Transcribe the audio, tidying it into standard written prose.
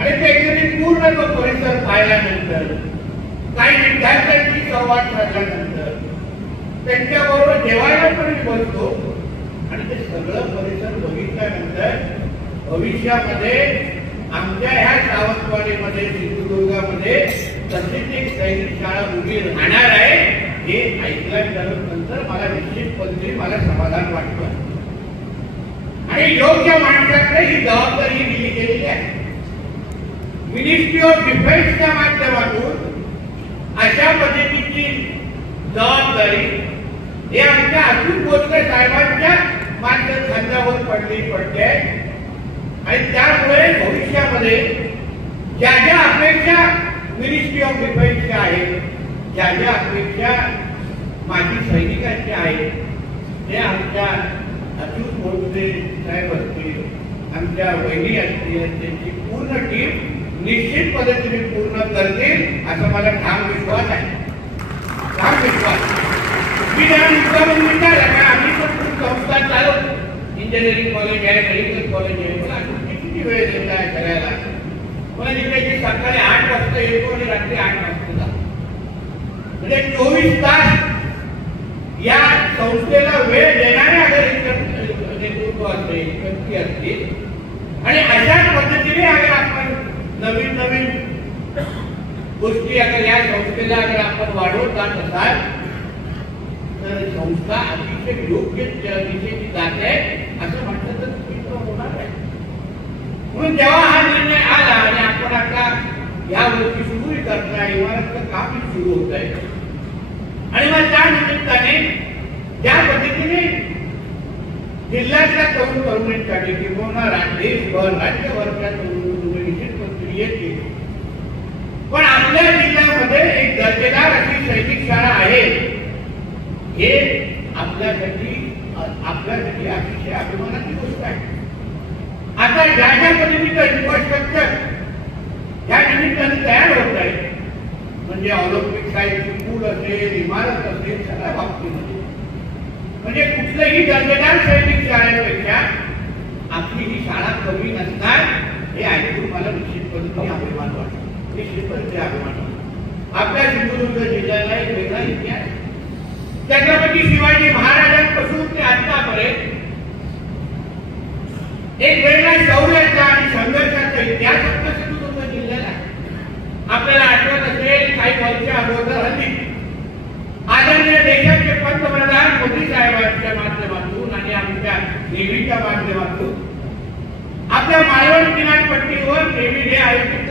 आणि त्याच्याने पूर्ण तो परिसर पाहिल्यानंतर काही विद्यार्थ्यांची संवाद साधल्यानंतर त्यांच्याबरोबर जेवायला पण बसतो आणि ते सगळं परिसर बघितल्यानंतर भविष्यामध्ये आमच्या ह्या सावंतवाडीमध्ये सिंधुदुर्गामध्ये तशीच एक सैनिक शाळा उभी राहणार आहे हे ऐकल्यानंतर मला निश्चितपणे मला समाधान वाटतं आणि योग्य माणसाकडे ही जबाबदारी दिली गेलेली आहे. मिनिस्ट्री ऑफ डिफेन्सच्या माध्यमातून अशा पद्धतीची जबाबदारी हे आमच्या अतुल भोसले साहेबांच्या खांद्यावर पडते आणि त्यामुळे भविष्यामध्ये ज्या ज्या अपेक्षा मिनिस्ट्री ऑफ डिफेन्सच्या आहेत, ज्या ज्या अपेक्षा माजी सैनिकांच्या आहेत, ते आमच्या अतुल भोसले साहेब असतील, आमच्या वहिनी असतील, त्यांची पूर्ण टीम निश्चित पद्धतीने पूर्ण करतील असा मला ठाम विश्वास आहे. ठाम विश्वास मी त्यांना मुद्दामून विचारला का आम्ही पण संस्था चालवतो, इंजिनिअरिंग कॉलेज आहे, मेडिकल कॉलेज आहे, मला किती वेळ देत आहे करायला. मला तिथे सकाळी 8 वाजता येतो आणि रात्री 8 वाजता जातो, म्हणजे 24 तास या संस्थेला वेळ देणारे अगर नेतृत्व असेल, व्यक्ती असतील आणि अशाच पद्धतीने अगर आपण नवीन नवीन गोष्टी अगर या संस्थेला अगर आपण वाढवत जात असाल तर संस्था अतिशय योग्य दिशेने जाते असं म्हटलं तर चुकीचं होणार आहे. म्हणून जेव्हा हा निर्णय आला आणि आपण आता या गोष्टी सुरू करताय, इमारतचं काम सुरू होत आहे आणि मग त्या निमित्ताने ज्या पद्धतीने जिल्ह्यातल्या तरुण तरुणींसाठी किंवा देशभर राज्यभरच्या तरुण निश्चित येतील, पण आपल्या जिल्ह्यामध्ये एक दर्जेदार अशी सैनिक शाळा आहे हे आपल्यासाठी अतिशय अभिमानाची गोष्ट आहे. आता ज्या ज्या पद्धतीचं इन्फ्रास्ट्रक्चर या निमित्ताने तयार होत आहे, म्हणजे ऑलिम्पिक साईडची पूल असेल, इमारत असेल, सगळ्या बाबतीमध्ये म्हणजे कुठल्याही दर्जेदार सैनिक शाळेपेक्षा आपली ही शाळा कमी नसणार हे ऐकून मला निश्चितपणे अभिमान वाटतो. निश्चितपणे अभिमान वाटतो. आपल्या सिंधुदुर्ग जिल्ह्याला एक वेगळा इतिहास, छत्रपती शिवाजी महाराजांपासून ते आतापर्यंत एक वेगळा शौर्याचा आणि संघर्षाचा इतिहास आपल्या सिंधुदुर्ग जिल्ह्याला. आपल्याला आठवत असेल काही वर्ष अगोदर हल्ली आदरणीय देशाचे पंतप्रधान मोदी साहेबांच्या माध्यमातून आणि आमच्या नेव्हीच्या माध्यमातून आपल्या मालवण किनारपट्टीवर नेव्ही डे आयोजित